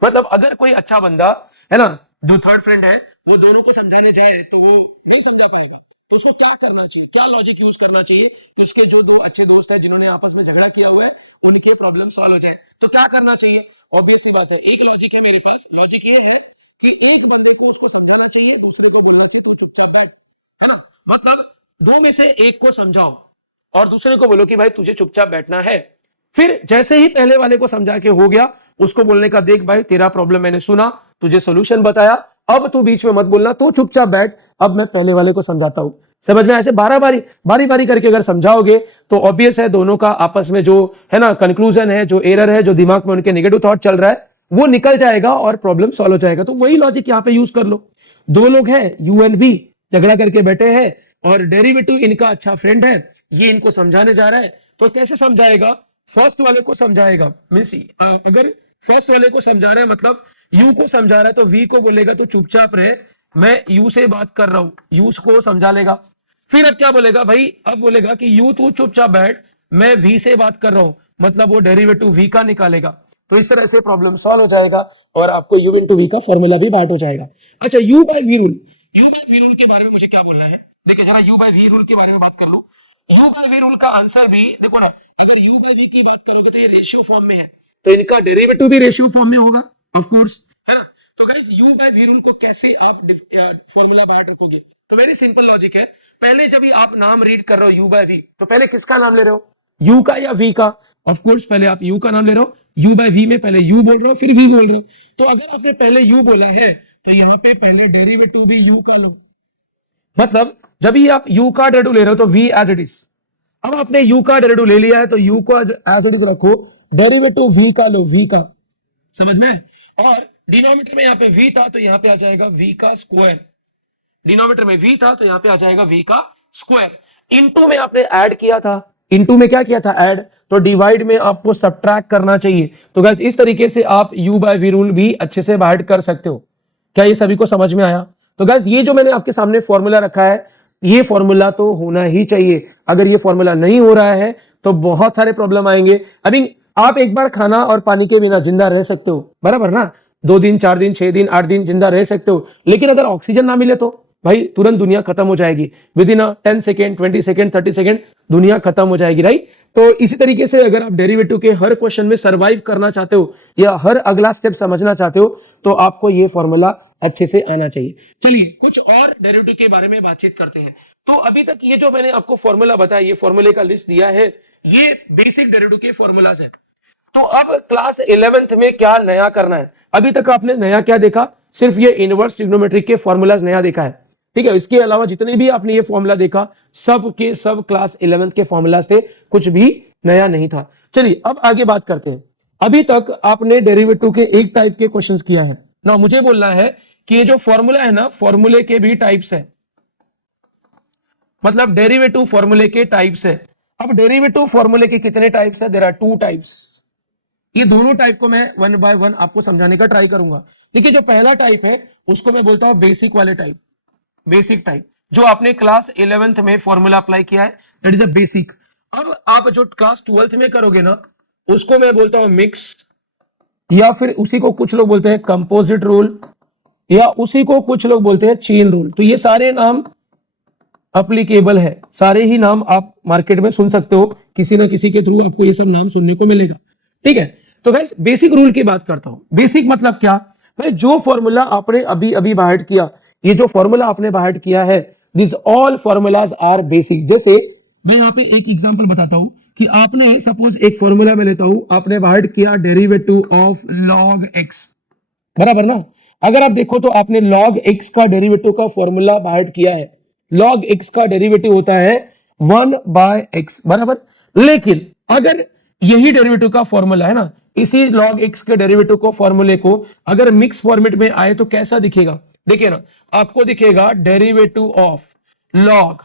मतलब अगर कोई अच्छा बंदा है ना, जो थर्ड फ्रेंड है, वो दोनों को समझाने जाए तो वो नहीं समझा पाएगा। तो उसको क्या करना चाहिए, क्या लॉजिक यूज करना चाहिए कि उसके जो दो अच्छे दोस्त हैं जिन्होंने आपस में झगड़ा किया हुआ है उनके प्रॉब्लम सॉल्व हो जाए। तो क्या करना चाहिए, ऑब्वियस सी बात है, एक लॉजिक है मेरे पास। लॉजिक ये है कि एक बंदे को उसको समझाना चाहिए, दूसरे को बोलना चाहिए तू चुपचाप बैठ, है ना। मतलब दो में से एक को समझाओ और दूसरे को बोलो कि भाई तुझे चुपचाप बैठना है। फिर जैसे ही पहले वाले को समझा के हो गया, उसको बोलने का देख भाई तेरा प्रॉब्लम मैंने सुना, तुझे सोल्यूशन बताया, अब तू बीच में मत बोलना, तू चुपचाप बैठ, अब मैं पहले वाले को समझाता हूं। समझ में? ऐसे बारी बारी करके अगर समझाओगे तो ऑब्वियस है दोनों का आपस में जो है ना कंक्लूजन है, जो एरर है, जो दिमाग में उनके नेगेटिव थॉट चल रहा है, वो निकल जाएगा और प्रॉब्लम सॉल्व हो जाएगा। तो वही लॉजिक यहां पे यूज कर लो। दो लोग हैं यू एंड वी, झगड़ा करके बैठे हैं और डेरिवेटिव इनका अच्छा फ्रेंड है, ये इनको समझाने जा रहा है। तो कैसे समझाएगा, फर्स्ट वाले को समझाएगा, मींस अगर फर्स्ट वाले को समझा रहा है मतलब यू को समझा रहा है तो वी को बोलेगा तो चुपचाप रहे, मैं यू से बात कर रहा हूं, यू को समझा लेगा। फिर अब क्या बोलेगा भाई, अब बोलेगा कि यू तू चुपचाप बैठ, मैं वी से बात कर रहा हूं, मतलब वो डेरिवेटिव वी का निकालेगा। तो इस तरह से प्रॉब्लम सॉल्व हो जाएगा और आपको यू इंटू वी का फॉर्मूला भी बांट हो जाएगा। अच्छा, u by v rule, u by v rule के बारे में मुझे क्या बोलना है, देखिए जरा यू बाय वी रूल के बारे में बात कर लूं। यू बाय वी रूल का आंसर भी देखो ना, अगर यू बाय वी की बात करोगे तो ये रेशियो फॉर्म में है, तो इनका डेरिवेटिव भी रेशियो फॉर्म में होगा ऑफ कोर्स, है ना। तो guys u by v rule को कैसे आप फॉर्मूला बाहर रखोगे, तो वेरी सिंपल लॉजिक है। पहले जब भी आप नाम रीड कर रहे हो यू बाय वी, तो पहले किसका नाम ले रहे हो, u का या v का? ऑफ कोर्स पहले आप u का नाम ले रहे हो, u बाय v में पहले u बोल रहे हो फिर v बोल रहे हो। तो अगर आपने पहले u बोला है तो यहाँ पे पहले डेरिवेटिव भी u का लो, मतलब जब भी आप u का डेरिवेटिव ले रहे हो तो v एज इट इज। अब आपने u का डेरिवेटिव ले लिया है तो u को एज इट इज रखो, डेरिवेटिव v का लो, v का, समझ में? और डिनोमिनेटर में यहाँ पे v था तो यहाँ पे आ जाएगा v का स्क्वायर, डिनोमिनेटर में v था तो यहाँ पे आ जाएगा v का स्क्वायर। इनटू में आपने ऐड किया था, इनटू में क्या किया था? ऐड, तो डिवाइड में आपको सब्ट्रैक्ट करना चाहिए। तो गाइस इस तरीके से आप u बाय v रूल भी अच्छे से बाहर कर सकते हो। क्या ये सभी को समझ में आया? तो गाइस ये जो मैंने आपके सामने फॉर्मूला रखा है, ये फॉर्मूला तो होना ही चाहिए। अगर ये फॉर्मूला नहीं हो रहा है तो बहुत सारे प्रॉब्लम आएंगे। अभी आप एक बार खाना और पानी के बिना जिंदा रह सकते हो, बराबर ना? 2 दिन 4 दिन 6 दिन 8 दिन जिंदा रह सकते हो, लेकिन अगर ऑक्सीजन ना मिले तो भाई तुरंत दुनिया खत्म हो जाएगी। With in 10 second 20 second 30 second दुनिया खत्म हो जाएगी, राइट? तो इसी तरीके से अगर आप डेरिवेटिव के हर क्वेश्चन में सर्वाइव करना चाहते हो या हर अगला स्टेप समझना चाहते हो तो आपको ये फॉर्मूला अच्छे से आना चाहिए। चलिए कुछ और डेरिवेटिव के बारे में बातचीत करते हैं। तो अभी तक ये जो मैंने आपको फॉर्मूला बताया, ये फॉर्मूले का लिस्ट दिया है, ये बेसिक डेरिवेटिव के फॉर्मूलाज है। तो अब क्लास 11th में क्या नया करना है? अभी तक आपने नया क्या देखा? सिर्फ ये इनवर्स ट्रिग्नोमेट्री के फॉर्मूलाज नया देखा है, ठीक है? इसके अलावा जितने भी आपने ये फॉर्मूला देखा सब के सब क्लास 11th के फॉर्मूलाज थे, कुछ भी नया नहीं था। चलिए अब आगे बात करते हैं। अभी तक आपने डेरिवेटिव के एक टाइप के क्वेश्चंस किया है ना, मुझे बोलना है कि ये जो फॉर्मूला है ना, फॉर्मूले के भी टाइप्स है, मतलब डेरिवेटिव फॉर्मूले के टाइप्स है। अब डेरिवेटिव फॉर्मूले के कितने टाइप्स है? There are 2 types. ये दोनों टाइप को मैं वन बाय वन आपको समझाने का ट्राई करूंगा। देखिए जो पहला टाइप है उसको मैं बोलता हूं बेसिक वाले टाइप, बेसिक टाइप जो आपने क्लास 11th में फॉर्मूला अप्लाई किया है, दैट इज अ बेसिक। अब आप जो क्लास 12th में करोगे ना, उसको मैं बोलता हूं मिक्स, या फिर उसी को कुछ लोग बोलते हैं कंपोजिट रूल, या उसी को कुछ लोग बोलते हैं चेन रूल। तो ये सारे नाम अप्लीकेबल है, सारे ही नाम आप मार्केट में सुन सकते हो, किसी ना किसी के थ्रू आपको ये सब नाम सुनने को मिलेगा, ठीक है? तो गाइस बेसिक रूल की बात करता हूं। बेसिक मतलब क्या? भाई जो फॉर्मूला आपने अभी अभी बाहर किया, ये जो फॉर्मूला आपने बाहर किया है, this all formulas are basic. जैसे मैं यहाँ पे एक एग्जांपल बताता हूं कि आपने सपोज एक फॉर्मूला में लेता हूं, आपने बाहर किया डेरिवेटिव ऑफ log x, बराबर ना? अगर आप देखो तो आपने log x का डेरिवेटिव का फॉर्मूला बाहर किया है। log x का डेरिवेटिव होता है 1/x, बराबर? लेकिन अगर यही डेरिवेटिव का फॉर्मूला है ना, इसी log x के डेरिवेटिव को फॉर्मूले को अगर मिक्स फॉर्मेट में आए तो कैसा दिखेगा? देखिए ना, आपको दिखेगा डेरिवेटिव ऑफ log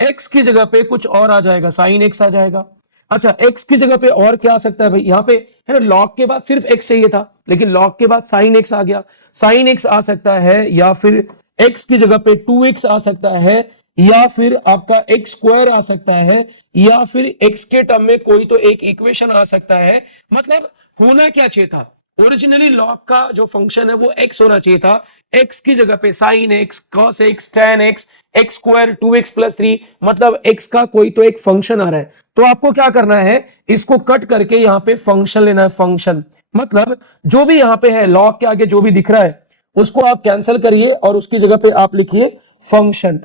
x की जगह पे कुछ और आ जाएगा, sin x आ जाएगा। अच्छा x की जगह पे और क्या आ सकता है भाई? यहाँ पे है ना, log के बाद सिर्फ x चाहिए था, लेकिन log के बाद sin x आ गया। sin x आ सकता है, या फिर x की जगह पे 2x आ सकता है, या फिर आपका x स्क्वायर आ सकता है, या फिर x के टर्म में कोई तो एक इक्वेशन आ सकता है। मतलब होना क्या चाहिए था? ओरिजिनली log का जो फंक्शन है वो x होना चाहिए था, x की जगह पे sin x, cos x, tan x, x square 2x + 3, मतलब x का कोई तो एक फंक्शन आ रहा है। तो आपको क्या करना है? इसको कट करके यहाँ पे फंक्शन लेना है। फंक्शन मतलब जो भी यहाँ पे है log के आगे जो भी दिख रहा है उसको आप कैंसिल करिए और उसकी जगह पे आप लिखिए फंक्शन।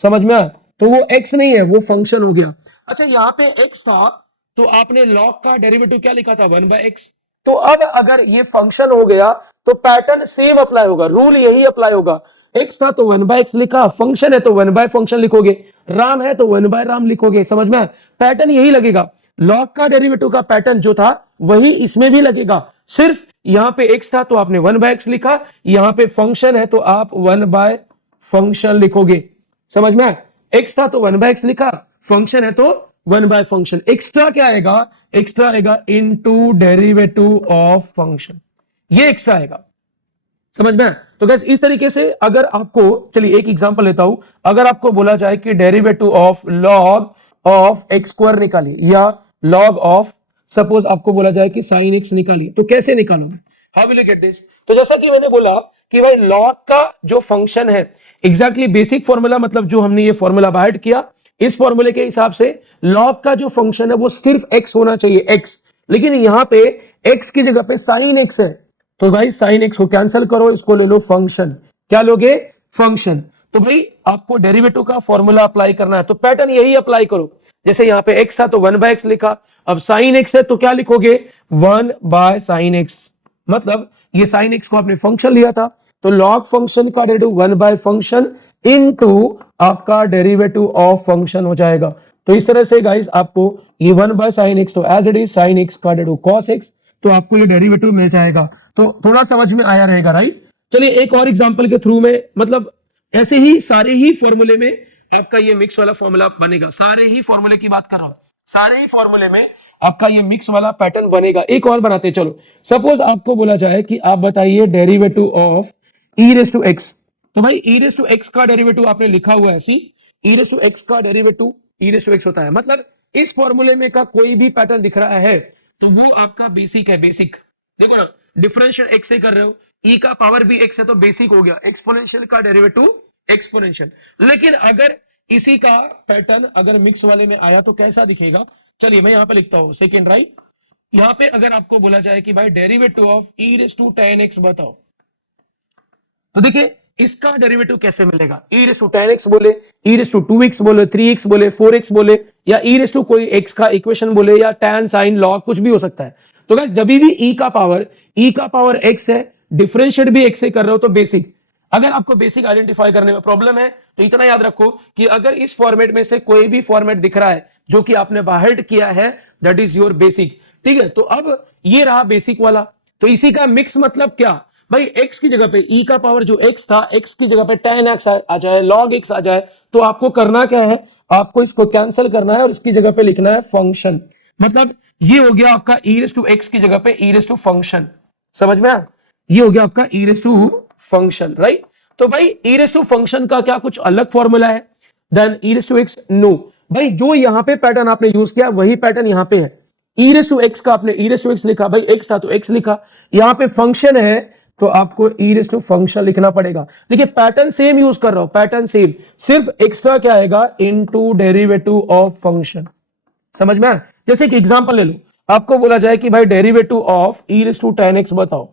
समझ में आया? तो वो x नहीं है, वो फंक्शन हो गया। अच्छा यहाँ पे x था तो आपने log का डेरिवेटिव क्या लिखा था? 1/x। तो अब अगर ये फंक्शन हो गया तो पैटर्न सेम अप्लाई होगा, रूल यही अप्लाई होगा। x था तो 1/x लिखा, फंक्शन है तो 1/फंक्शन लिखोगे, राम है तो 1/राम लिखोगे। समझ में? पैटर्न यही लगेगा। log का डेरिवेटिव का पैटर्न जो था वही इसमें भी लगेगा, सिर्फ यहां पे x था तो आपने 1/x लिखा, यहां पे फंक्शन है तो आप 1/फंक्शन लिखोगे। समझ में? x था तो 1/x लिखा, फंक्शन है तो 1/फंक्शन। एक्स्ट्रा क्या आएगा? एक्स्ट्रा आएगा इनटू डेरिवेटिव ऑफ फंक्शन, ये एक्स्ट्रा आएगा। समझ में? तो गाइस इस तरीके से अगर आपको, चलिए एक एग्जांपल लेता हूं, अगर आपको बोला जाए कि derivative of log of x square निकालिए, या log ऑफ सपोज आपको बोला जाए कि sin x निकालिए, तो कैसे निकालोगे? How will you get this? तो जैसा कि मैंने बोला कि भाई log का जो फंक्शन है, एग्जैक्टली बेसिक फॉर्मूला, मतलब जो हमने ये फॉर्मूला बाहर किया, इस फॉर्मूले के हिसाब से log का जो फंक्शन है वो सिर्फ x होना चाहिए, x। लेकिन यहां पे x की जगह पे sin x है, तो भाई sin x को कैंसिल करो, इसको ले लो फंक्शन। क्या लोगे? फंक्शन। तो भाई आपको डेरिवेटिव का फॉर्मूला अप्लाई करना है तो पैटर्न यही अप्लाई करो। जैसे यहाँ पे x था तो 1/x लिखा, अब साइन एक्स है तो क्या लिखोगे 1 बाय साइन एक्स, मतलब ये साइन एक्स को आपने फंक्शन लिया था तो लॉग फंक्शन का डेरिवेटिव 1 बाय फंक्शन इनटू आपका डेरिवेटिव ऑफ फंक्शन हो जाएगा। तो इस तरह से गाइस आपको ये 1 बाय साइन एक्स तो as it is sine x का डेरिवेटिव कॉस एक्स, तो आपको ये डेरिवेटिव मिल जाएगा। तो थोड़ा समझ में आया रहेगा राइट। चलिए एक और एग्जांपल के थ्रू में, मतलब ऐसे ही सारे ही फॉर्मूले में आपका ये मिक्स वाला फॉर्मूला बनेगा। सारे ही फॉर्मूले की बात कर रहा हूं, सारे ही फॉर्मूले में आपका ये मिक्स वाला पैटर्न बनेगा। एक और बनाते हैं, चलो सपोज आपको बोला जाए कि आप बताइए derivative of e raise to x. तो भाई ई रेस टू एक्स का डेरिवेटिव आपने लिखा हुआ है ऐसी, ई रेस टू एक्स का derivative e raise to x होता है, मतलब इस फॉर्मूले में का कोई भी पैटर्न दिख रहा है तो वो आपका बेसिक है। बेसिक देखो ना, डिफरेंशियल एक्स से कर रहे हो, ई का पावर भी एक्स है तो बेसिक हो गया, एक्सपोनेंशियल का डेरिवेटिव एक्सपोनेंशियल। लेकिन अगर इसी का पैटर्न अगर मिक्स वाले में आया तो कैसा दिखेगा, चलिए मैं यहां पे लिखता हूं सेकेंड राइट। यहां पे अगर आपको बोला जाए कि भाई derivative of e raise to tan x बताओ, तो देखिए इसका डेरिवेटिव कैसे मिलेगा। E raise to tan x बोले, ई रेस टू 2x बोले, 3x बोले, 4x बोले, या ई रेस टू कोई x का इक्वेशन बोले, या tan sin log कुछ भी हो सकता है। तो गाइस जब भी ई का पावर x है, डिफरेंशिएट भी x से कर रहे हो तो बेसिक। अगर आपको बेसिक आइडेंटिफाई करने में प्रॉब्लम है तो इतना याद रखो कि अगर इस फॉर्मेट में से कोई भी फॉर्मेट दिख रहा है जो कि आपने बाहर किया है, दैट इज योर बेसिक। ठीक है, तो अब ये रहा बेसिक वाला, तो इसी का मिक्स मतलब क्या भाई, x की जगह पे e का पावर जो x था, x की जगह पे tan x आ जाए, log x आ जाए, तो आपको करना क्या है, आपको इसको कैंसिल करना है और इसकी जगह पे लिखना है फंक्शन। मतलब ये हो गया आपका e रेस टू x की जगह पे e रेस टू फंक्शन। समझ में आया, ये हो गया आपका e raise to function right. तो भाई e रेस टू फंक्शन का क्या कुछ अलग फॉर्मूला है then e raise to x? No भाई, जो यहां पे पैटर्न आपने यूज किया वही पैटर्न यहां पे है। e रेस टू x का आपने e रेस टू x लिखा, भाई x था तो x लिखा, यहां पे फंक्शन है तो आपको e रेस टू फंक्शन लिखना पड़ेगा। देखिए पैटर्न सेम यूज कर रहा हूं, पैटर्न सेम, सिर्फ एक्स्ट्रा क्या आएगा, इनटू डेरिवेटिव ऑफ फंक्शन। समझ में आया? जैसे एक एग्जांपल ले लो, आपको बोला जाए कि भाई derivative of e raise to tan x बताओ,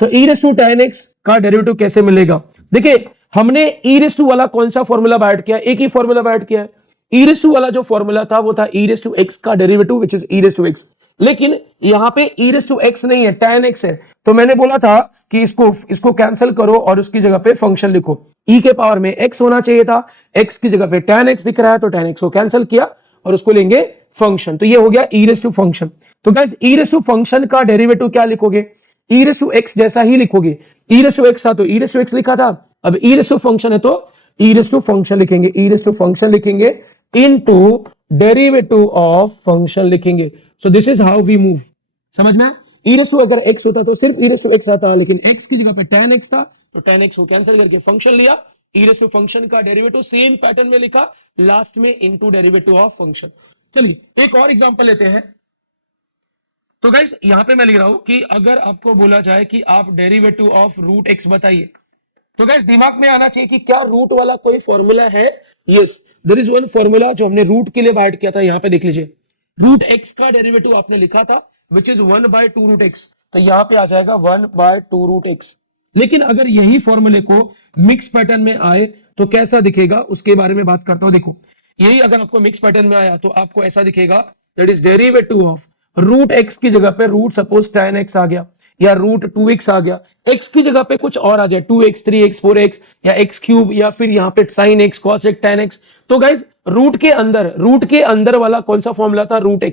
तो e raise to tan x का डेरिवेटिव कैसे मिलेगा। देखिए हमने e रेस टू वाला कौन सा फॉर्मूला ऐड किया, एक ही फॉर्मूला ऐड किया है। e रेस टू वाला जो फॉर्मूला था वो था e रेस टू x का derivative which is e raise to x, लेकिन यहां पे e रेस टू x नहीं है, tan x है। तो मैंने बोला था कि इसको कैंसिल करो और उसकी जगह पे फंक्शन लिखो। e के पावर में x होना चाहिए था, x की जगह पे tan x दिख रहा है तो tan x को कैंसिल किया और उसको लेंगे फंक्शन, तो ये हो गया e रेस टू फंक्शन। तो guys e raise to function का डेरिवेटिव क्या लिखोगे, e रेस टू x जैसा ही लिखोगे। e रेस टू x था तो e रेस टू x लिखा था, अब e रेस टू फंक्शन है तो e रेस टू फंक्शन लिखेंगे, e रेस टू फंक्शन लिखेंगे इनटू डेरिवेटिव ऑफ फंक्शन लिखेंगे। So this is how we move. समझ में? e रेस टू अगर x होता तो सिर्फ e रेस टू x आता, लेकिन x की जगह पे tan x था तो tan x को कैंसिल करके फंक्शन लिया, e रेस टू फंक्शन का डेरिवेटिव सेम पैटर्न में लिखा, लास्ट में इनटू डेरिवेटिव ऑफ फंक्शन। चलिए एक और एग्जांपल लेते हैं। तो गाइस यहां पे मैं लिख रहा हूं कि अगर आपको बोला जाए कि आप डेरिवेटिव ऑफ रूट x बताइए, तो गाइस दिमाग में आना चाहिए कि क्या रूट वाला कोई फॉर्मूला है। Yes, there is one formula जो हमने रूट के लिए ऐड किया था, यहां पे देख लीजिए, रूट x का डेरिवेटिव आपने लिखा था which is 1 by 2 root x, तो यहां पे आ जाएगा 1 बाय 2 रूट x। लेकिन अगर यही फॉर्मूले को मिक्स पैटर्न में आए तो कैसा दिखेगा, उसके बारे में बात करता हूं। देखो यही अगर आपको मिक्स पैटर्न में आया तो आपको ऐसा दिखेगा, that is derivative of root x की जगह पे रूट सपोज tan x आ गया, या रूट 2x आ गया, x की जगह पे कुछ और आ जाए 2x 3x 4x या x क्यूब, या फिर यहाँ पे sin x cos x tan x। तो गाइस रूट के अंदर वाला कौन सा फॉर्मूला था, रूट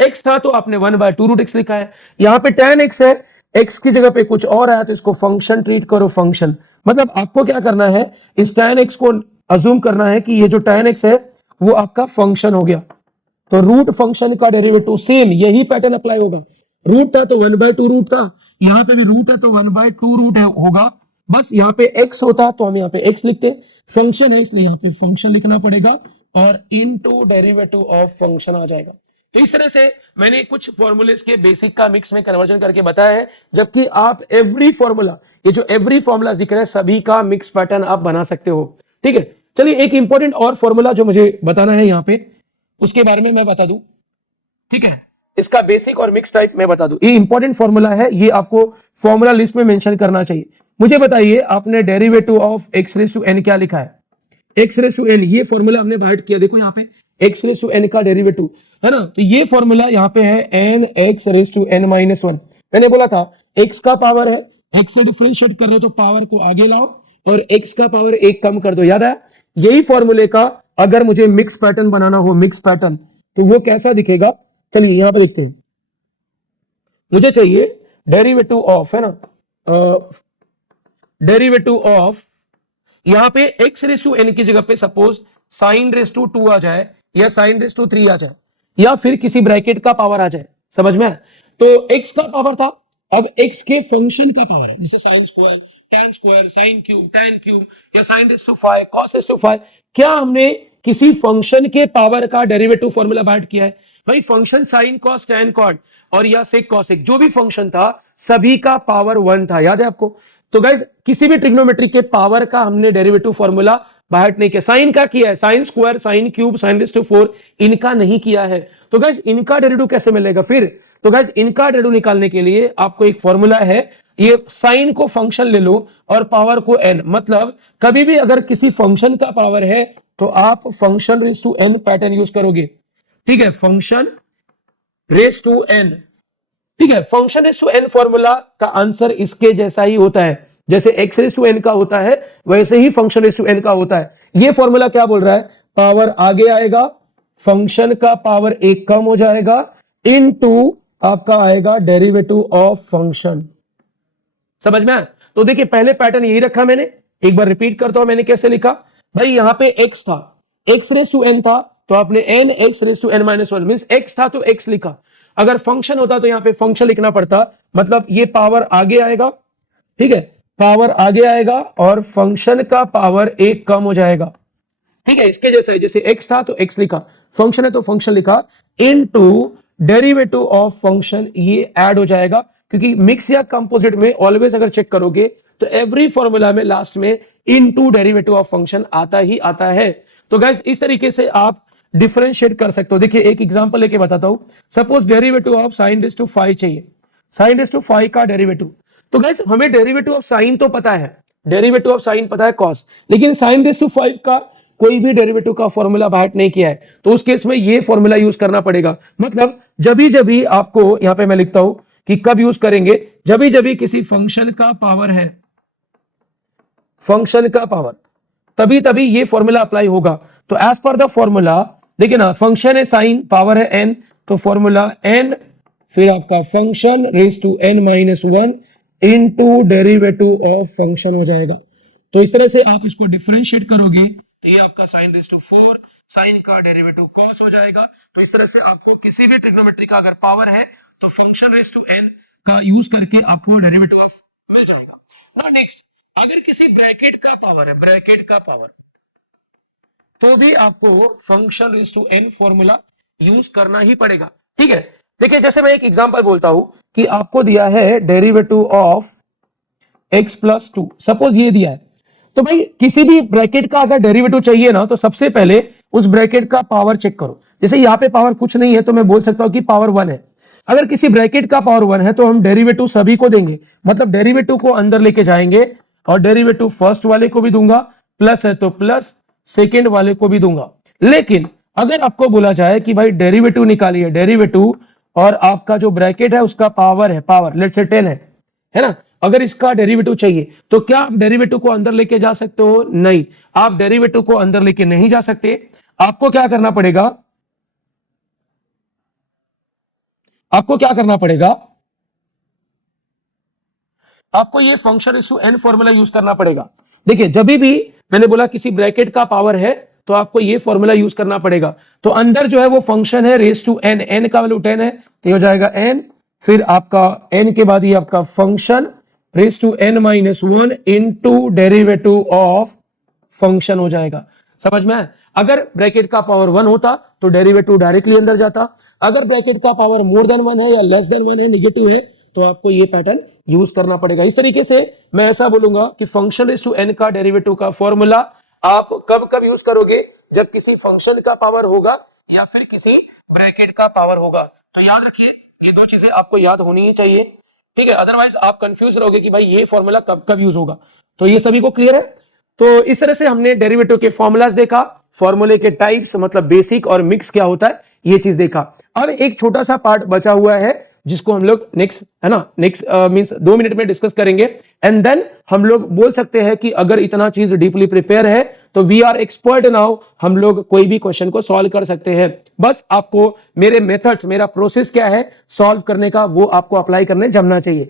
x था तो आपने 1 बाय 2 रूट x लिखा है। यहाँ पे tan x है, x की जगह पे कुछ और आया तो इसको फंक्शन ट्रीट करो, फंक्शन। मतलब आपको क्या करना है, इस tan x को अज्यूम करना है कि ये जो tan x है वो आपका फंक्शन हो गया, तो रूट फंक्शन का डेरिवेटिव सेम यही पैटर्न अप्लाई होगा। रूट था तो 1 बाय 2 रूट था, यहां पे भी रूट है तो 1 बाय 2 रूट होगा, बस यहाँ पे x होता तो हम यहाँ पे x लिखते, फंक्शन है इसलिए यहाँ पे फंक्शन लिखना पड़ेगा और इनटू डेरिवेटिव ऑफ फंक्शन आ जाएगा। तो इस तरह से मैंने कुछ फॉर्मूलेस के बेसिक का मिक्स में कन्वर्जन करके बताया है, जबकि आप एवरी फॉर्मूला, ये जो एवरी फॉर्मूला दिख रहे हैं सभी का मिक्स पैटर्न आप बना सकते हो। ठीक है, चलिए एक इंपॉर्टेंट और फॉर्मूला जो मुझे बताना है यहाँ पे, उसके बारे में मैं बता दूं। ठीक है, इसका बेसिक और मिक्स टाइप मैं बता दूं, ये इंपॉर्टेंट फॉर्मूला है, ये आपको फॉर्मूला लिस्ट में मेंशन करना चाहिए। मुझे बताइए आपने derivative of x raise to n क्या लिखा है, x रेस टू n, ये फॉर्मूला हमने बाहर किया, देखो यहाँ पे एक्स रेस टू एन का डेरिवेटिव, है ना। तो ये फॉर्मूला यहाँ पे है n x raise to n minus one. मैंने बोला था एक्स का पावर है, एक्स से डिफरेंशिएट कर रहे हो तो पावर को आगे लाओ और एक्स का पावर एक कम कर दो, याद है। यही फॉर्मूले का अगर मुझे मिक्स पैटर्न बनाना हो, मिक्स पैटर्न, तो वो कैसा दिखेगा, चलिए यहां पे देखते हैं। मुझे चाहिए डेरिवेटिव ऑफ, है ना, डेरिवेटिव ऑफ, यहां पे एक्स रेस टू एन की जगह पे सपोज साइन रेस टू 2 आ जाए या साइन रेस टू 3 आ जाए या फिर किसी ब्रैकेट का पावर आ जाए, समझ में। तो एक्स का पावर था, अब एक्स के फंक्शन का पावर है, जैसे sine square, tan square, sine cube, tan cube या sine raise to 5, cos raise to 5। क्या हमने किसी फंक्शन के पावर का डेरिवेटिव फॉर्मूला बांट किया है भाई? Function sine cos tan cot और या सेक कॉसेक, जो भी फंक्शन था सभी का पावर 1 था, याद है आपको। तो गाइस किसी भी ट्रिग्नोमेट्री के पावर का हमने डेरिवेटिव फॉर्मूला बाहर नहीं किया। साइन का किया है, sine square, sine cube, sine raise to 4, इनका नहीं किया है। तो गाइस इनका डेरिवेटिव कैसे मिलेगा फिर? तो गाइस इनका डेरिवेटिव निकालने के लिए आपको एक फॉर्मूला है, ये साइन को फंक्शन ले लो और पावर को एन, मतलब कभी भी अगर किसी फंक्शन का पावर है तो आप function raise to n pattern use करोगे, ठीक है, फंक्शन रेस टू एन, ठीक है। Function raise to n formula का आंसर इसके जैसा ही होता है, जैसे एक्स रेस टू एन का होता है वैसे ही फंक्शन रेस टू एन का होता है। ये फॉर्मूला क्या बोल रहा है? पावर आगे आएगा, फंक्शन का पावर एक कम हो जाएगा, इनटू आपका आएगा डेरिवेटिव ऑफ फंक्शन, समझ में। तो देखिए पहले पैटर्न यही रखा मैंने, एक बार रिपीट करता हूं मैंने कैसे लिखा भाई। यहां पे x था, x रेस टू n था तो आपने n x raise to n minus one, means x था तो x लिखा। अगर फंक्शन होता तो यहां पे फंक्शन लिखना पड़ता, मतलब ये पावर आगे आएगा, ठीक है, पावर आगे आएगा और फंक्शन का पावर एक कम हो जाएगा, ठीक है। इसके जैसे जैसे x था तो x लिखा, फंक्शन है तो फंक्शन लिखा, इनटू डेरिवेटिव ऑफ फंक्शन, ये ऐड हो जाएगा। क्योंकि मिक्स या कंपोजिट में ऑलवेज अगर चेक करोगे तो एवरी फॉर्मूला में लास्ट में इनटू डेरिवेटिव ऑफ फंक्शन आता ही आता है। तो गाइस इस तरीके से आप डिफरेंशिएट कर सकते हो। देखिए एक एग्जांपल लेके बताता हूं, suppose derivative of sine raise to 5 चाहिए, साइन रेस टू 5 का डेरिवेटिव। तो गाइस हमें डेरिवेटिव ऑफ साइन तो पता है, डेरिवेटिव ऑफ साइन पता है कॉस, लेकिन साइन रेस टू 5 का कोई भी डेरिवेटिव का फॉर्मूला बाहर नहीं किया है, तो उस केस में ये फॉर्मूला यूज करना पड़ेगा। मतलब जब भी आपको, यहां पे मैं लिखता हूं कि कब यूज करेंगे, जब भी किसी फंक्शन का पावर है, फंक्शन का पावर, तभी तभी ये फॉर्मूला अप्लाई होगा। तो एज पर द फॉर्मूला देखिए ना, फंक्शन है साइन, पावर है एन, तो फॉर्मूला एन फिर आपका function raise to n minus one into derivative of function हो जाएगा। तो इस तरह से आप इसको डिफरेंशिएट करोगे तो ये आपका साइन रेस टू 4, साइन का डेरिवेटिव कॉस हो जाएगा। तो इस तरह से आपको किसी भी ट्रिग्नोमेट्री का अगर पावर है तो फंक्शन रेस टू एन का यूज करके आपको डेरिवेटिव ऑफ मिल जाएगा। और नेक्स्ट, अगर किसी ब्रैकेट का पावर है, ब्रैकेट का पावर, तो भी आपको function raise to n formula use करना ही पड़ेगा, ठीक है। देखिए जैसे मैं एक एग्जांपल बोलता हूं कि आपको दिया है derivative of x plus 2, suppose ये दिया है, तो भाई किसी भी ब्रैकेट का अगर डेरिवेटिव चाहिए ना तो सबसे पहले उस ब्रैकेट का पावर चेक करो। जैसे यहाँ पे पावर कुछ नहीं है तो मैं बोल सकता हूं कि पावर 1 है। अगर किसी ब्रैकेट का पावर 1 है तो हम डेरिवेटिव सभी को देंगे, मतलब डेरिवेटिव को अंदर लेके जाएंगे और डेरिवेटिव फर्स्ट वाले को भी दूंगा, प्लस है तो प्लस, सेकेंड वाले को भी दूंगा। लेकिन अगर आपको बोला जाए कि भाई डेरिवेटिव निकालिए, डेरिवेटिव और आपका जो ब्रैकेट है उसका पावर है, पावर लेट्स से 10 है ना, अगर इसका डेरिवेटिव चाहिए तो क्या आप डेरिवेटिव को अंदर लेके जा सकते हो? नहीं, आप डेरिवेटिव को अंदर लेके नहीं जा सकते। आपको क्या करना पड़ेगा, आपको क्या करना पड़ेगा, आपको ये function raise to n formula use करना पड़ेगा। देखिए जब भी मैंने बोला किसी ब्रैकेट का पावर है तो आपको ये फॉर्मूला यूज करना पड़ेगा। तो अंदर जो है वो फंक्शन है रेस टू एन, एन का वैल्यू 10 है तो ये हो जाएगा एन, फिर आपका एन के बाद ये आपका function raise to n minus one into derivative of function हो जाएगा, समझ में। अगर ब्रैकेट का पावर 1 होता तो डेरिवेटिव डायरेक्टली अंदर जाता, अगर ब्रैकेट का पावर मोर देन 1 है या लेस देन 1 है, निगेटिव है, तो आपको ये पैटर्न यूज करना पड़ेगा। इस तरीके से मैं ऐसा बोलूंगा कि फंक्शन रेस टू एन का डेरिवेटिव का फॉर्मूला आप कब कब यूज करोगे, जब किसी फंक्शन का पावर होगा या फिर किसी ब्रैकेट का पावर होगा। तो याद रखिए ये दो चीजें आपको याद होनी ही चाहिए, ठीक है, अदरवाइज आप कंफ्यूज रहोगे कि भाई ये फॉर्मूला कब कब यूज होगा। तो ये सभी को क्लियर है। तो इस तरह से हमने डेरिवेटिव के फॉर्मूलाज देखा, फॉर्मूले के टाइप्स मतलब बेसिक और मिक्स क्या होता है ये चीज देखा। अब एक छोटा सा पार्ट बचा हुआ है जिसको हम लोग नेक्स्ट है ना नेक्स्ट मींस 2 मिनट में डिस्कस करेंगे एंड देन हम लोग बोल सकते हैं कि अगर इतना चीज डीपली प्रिपेयर है तो वी आर एक्सपर्ट नाउ, हम लोग कोई भी क्वेश्चन को सॉल्व कर सकते हैं। बस आपको मेरे मेथड्स मेरा प्रोसेस क्या है सॉल्व करने का वो आपको अप्लाई करने जमना चाहिए।